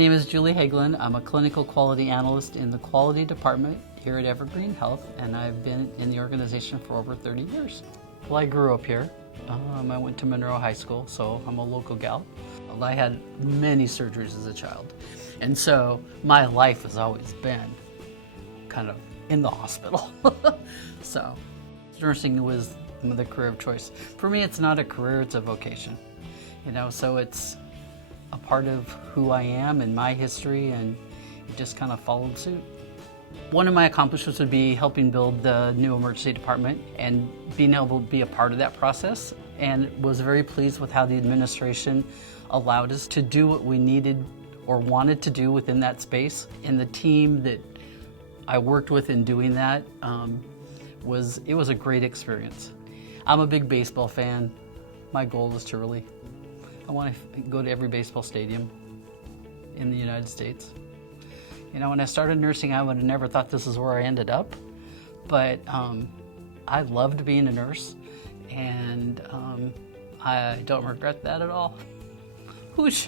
name is Julie Hagelin. I'm a clinical quality analyst in the quality department here at Evergreen Health, and I've been in the organization for over 30 years. Well, I grew up here. I went to Monroe High School, so I'm a local gal. I had many surgeries as a child, and so my life has always been kind of in the hospital. So nursing was the career of choice. For me, it's not a career, it's a vocation. So it's a part of who I am and my history, and it just kind of followed suit. One of my accomplishments would be helping build the new emergency department and being able to be a part of that process, and was very pleased with how the administration allowed us to do what we needed or wanted to do within that space. And the team that I worked with in doing that, was a great experience. I'm a big baseball fan. My goal is to I want to go to every baseball stadium in the United States. When I started nursing, I would have never thought this is where I ended up, but I loved being a nurse, and I don't regret that at all. Whoosh.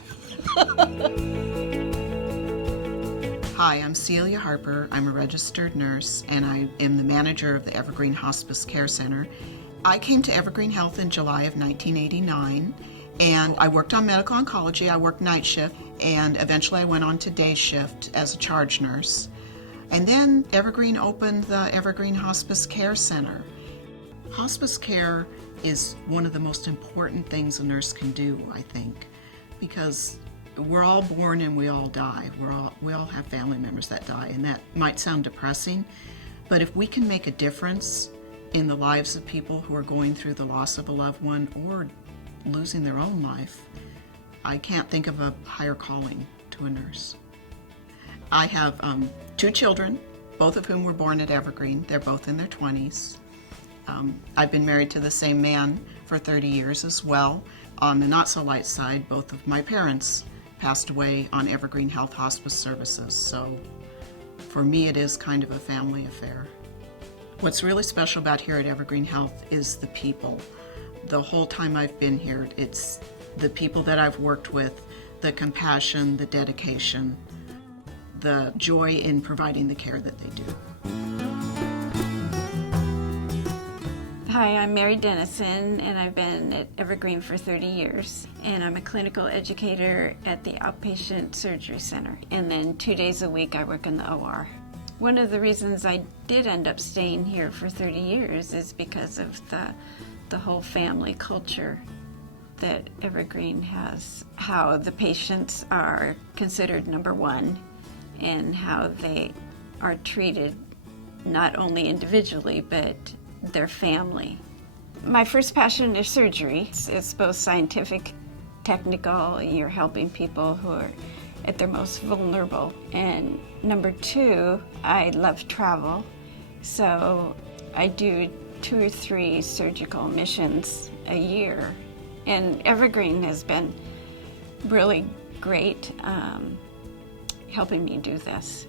Hi, I'm Celia Harper. I'm a registered nurse, and I am the manager of the Evergreen Hospice Care Center. I came to Evergreen Health in July of 1989, and I worked on medical oncology. I worked night shift, and eventually I went on to day shift as a charge nurse. And then Evergreen opened the Evergreen Hospice Care Center. Hospice care is one of the most important things a nurse can do, I think, because we're all born and we all die. We all have family members that die, and that might sound depressing, but if we can make a difference in the lives of people who are going through the loss of a loved one or losing their own life, I can't think of a higher calling to a nurse. I have 2 children, both of whom were born at Evergreen. They're both in their 20s. I've been married to the same man for 30 years as well. On the not-so-light side, both of my parents passed away on Evergreen Health Hospice Services, so for me it is kind of a family affair. What's really special about here at Evergreen Health is the people. The whole time I've been here, it's the people that I've worked with, the compassion, the dedication, the joy in providing the care that they do. Hi, I'm Mary Dennison, and I've been at Evergreen for 30 years, and I'm a clinical educator at the Outpatient Surgery Center, and then 2 days a week I work in the OR. One of the reasons I did end up staying here for 30 years is because of the whole family culture that Evergreen has, how the patients are considered number one, and how they are treated not only individually, but their family. My first passion is surgery. It's both scientific, technical. You're helping people who are at their most vulnerable. And number 2, I love travel. So I do 2 or 3 surgical missions a year. And Evergreen has been really great helping me do this.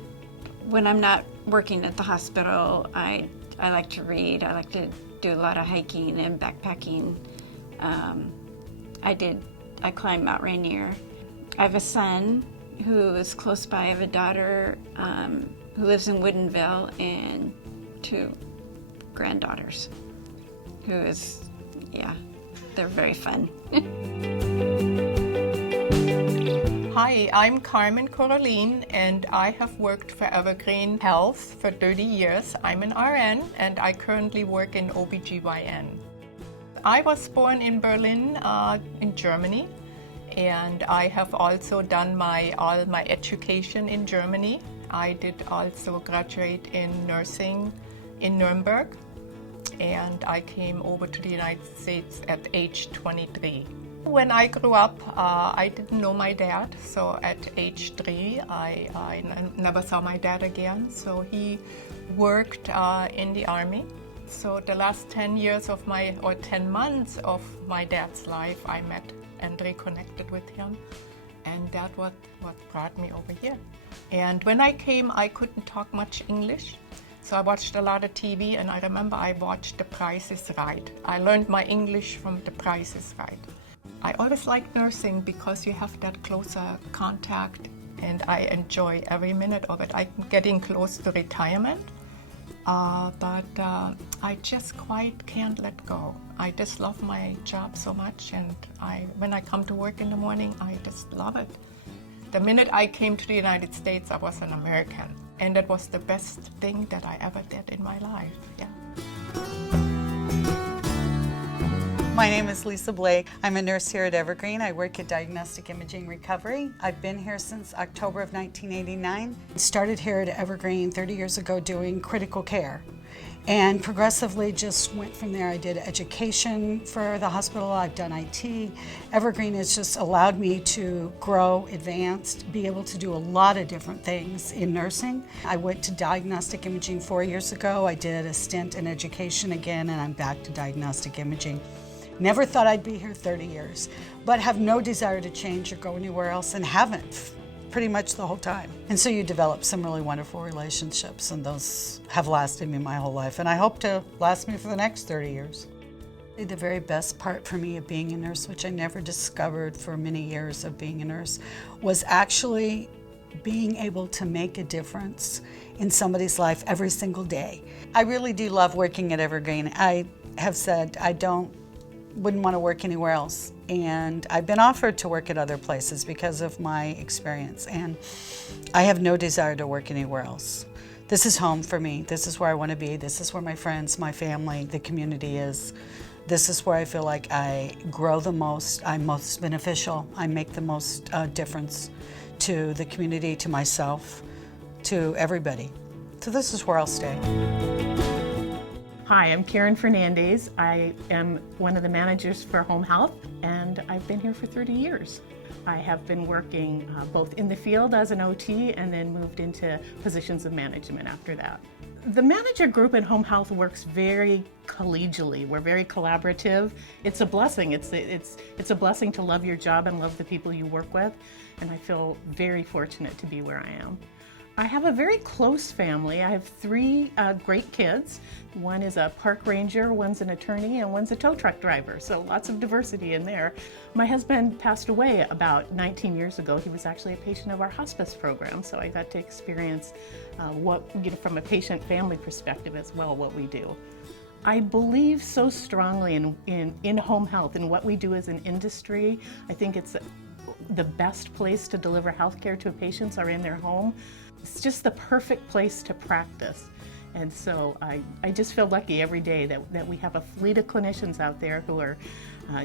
When I'm not working at the hospital, I like to read. I like to do a lot of hiking and backpacking. I climbed Mount Rainier. I have a son who is close by. I have a daughter who lives in Woodinville, and 2 granddaughters who is, they're very fun. Hi, I'm Carmen Coroline, and I have worked for Evergreen Health for 30 years. I'm an RN, and I currently work in OBGYN. I was born in Berlin, in Germany, and I have also done all my education in Germany. I did also graduate in nursing in Nuremberg, and I came over to the United States at age 23. When I grew up, I didn't know my dad, so at age 3, I never saw my dad again. So he worked in the Army. So the last 10 months of my dad's life, I met and reconnected with him, and that was what brought me over here. And when I came, I couldn't talk much English, so I watched a lot of TV, and I remember I watched The Price is Right. I learned my English from The Price is Right. I always liked nursing because you have that closer contact and I enjoy every minute of it. I'm getting close to retirement, but I just quite can't let go. I just love my job so much, and when I come to work in the morning, I just love it. The minute I came to the United States, I was an American, and that was the best thing that I ever did in my life. Yeah. My name is Lisa Blake. I'm a nurse here at Evergreen. I work at Diagnostic Imaging Recovery. I've been here since October of 1989. Started here at Evergreen 30 years ago doing critical care, and progressively just went from there. I did education for the hospital. I've done IT. Evergreen has just allowed me to grow, advance, be able to do a lot of different things in nursing. I went to diagnostic imaging 4 years ago. I did a stint in education again, and I'm back to diagnostic imaging. Never thought I'd be here 30 years, but have no desire to change or go anywhere else, and haven't pretty much the whole time. And so you develop some really wonderful relationships, and those have lasted me my whole life, and I hope to last me for the next 30 years. The very best part for me of being a nurse, which I never discovered for many years of being a nurse, was actually being able to make a difference in somebody's life every single day. I really do love working at Evergreen. I have said I wouldn't want to work anywhere else, and I've been offered to work at other places because of my experience, and I have no desire to work anywhere else. This is home for me. This is where I want to be. This is where my friends, my family, the community is. This is where I feel like I grow the most, I'm most beneficial, I make the most difference to the community, to myself, to everybody. So this is where I'll stay. Hi, I'm Karen Fernandez. I am one of the managers for home health, and I've been here for 30 years. I have been working both in the field as an OT and then moved into positions of management after that. The manager group in home health works very collegially. We're very collaborative. It's a blessing. It's a blessing to love your job and love the people you work with, and I feel very fortunate to be where I am. I have a very close family. I have 3 great kids. One is a park ranger, one's an attorney, and one's a tow truck driver, so lots of diversity in there. My husband passed away about 19 years ago. He was actually a patient of our hospice program, so I got to experience from a patient-family perspective as well, what we do. I believe so strongly in home health and what we do as an industry. I think it's the best place to deliver health care to patients are in their home. It's just the perfect place to practice. And so I just feel lucky every day that we have a fleet of clinicians out there who are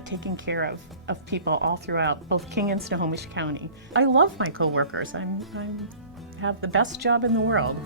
taking care of people all throughout both King and Snohomish County. I love my coworkers. I have the best job in the world.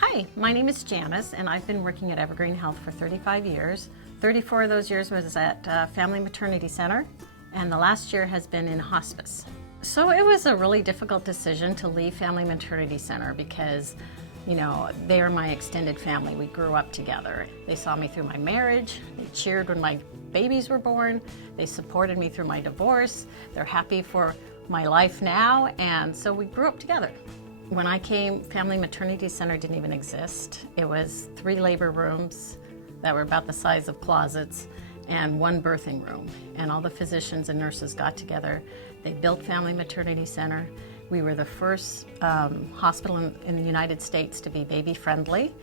Hi, my name is Janice, and I've been working at Evergreen Health for 35 years. 34 of those years was at Family Maternity Center, and the last year has been in hospice. So it was a really difficult decision to leave Family Maternity Center because, they are my extended family. We grew up together. They saw me through my marriage. They cheered when my babies were born. They supported me through my divorce. They're happy for my life now, and so we grew up together. When I came, Family Maternity Center didn't even exist. It was 3 labor rooms that were about the size of closets and 1 birthing room. And all the physicians and nurses got together. They built Family Maternity Center. We were the first hospital in the United States to be baby friendly,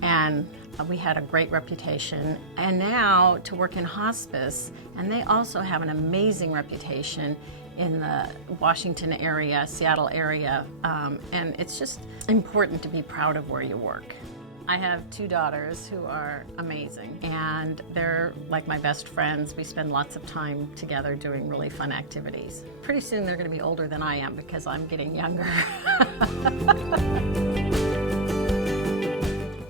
and we had a great reputation. And now to work in hospice, and they also have an amazing reputation in the Washington area, Seattle area, and it's just important to be proud of where you work. I have 2 daughters who are amazing, and they're like my best friends. We spend lots of time together doing really fun activities. Pretty soon they're going to be older than I am because I'm getting younger.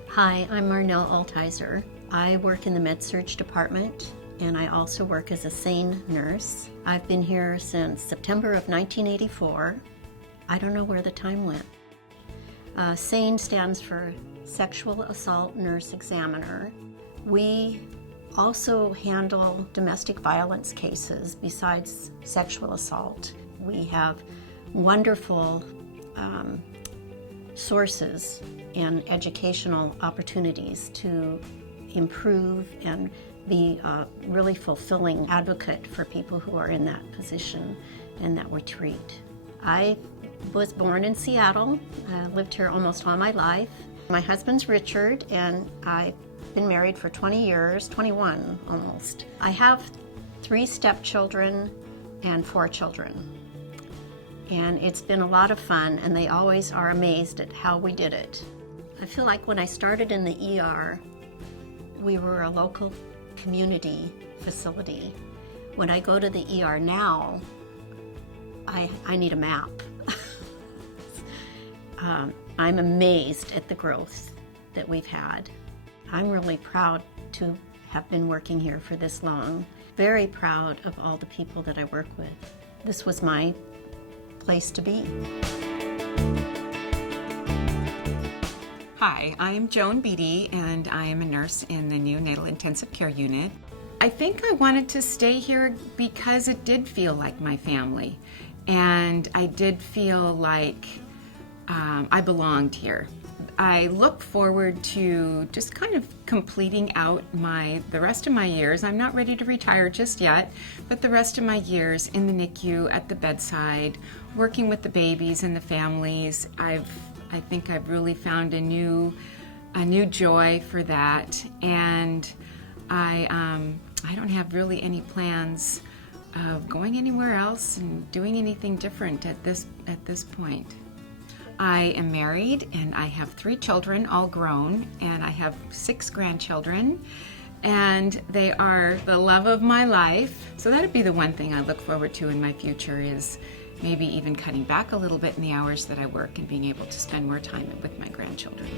Hi, I'm Marnell Altizer. I work in the med-surg department, and I also work as a SANE nurse. I've been here since September of 1984. I don't know where the time went. SANE stands for Sexual Assault Nurse Examiner. We also handle domestic violence cases besides sexual assault. We have wonderful sources and educational opportunities to improve and be a really fulfilling advocate for people who are in that position and that we treat. I was born in Seattle. I lived here almost all my life. My husband's Richard, and I've been married for 20 years, 21 almost. I have 3 stepchildren and 4 children. And it's been a lot of fun, and they always are amazed at how we did it. I feel like when I started in the ER, we were a local community facility. When I go to the ER now, I need a map. I'm amazed at the growth that we've had. I'm really proud to have been working here for this long. Very proud of all the people that I work with. This was my place to be. Hi, I'm Joan Beatty, and I am a nurse in the neonatal intensive care unit. I think I wanted to stay here because it did feel like my family, and I did feel like I belonged here. I look forward to just kind of completing out the rest of my years. I'm not ready to retire just yet, but the rest of my years in the NICU, at the bedside, working with the babies and the families. I think I've really found a new joy for that, and I don't have really any plans of going anywhere else and doing anything different at this point. I am married, and I have 3 children, all grown, and I have 6 grandchildren, and they are the love of my life. So that'd be the one thing I look forward to in my future, is maybe even cutting back a little bit in the hours that I work and being able to spend more time with my grandchildren.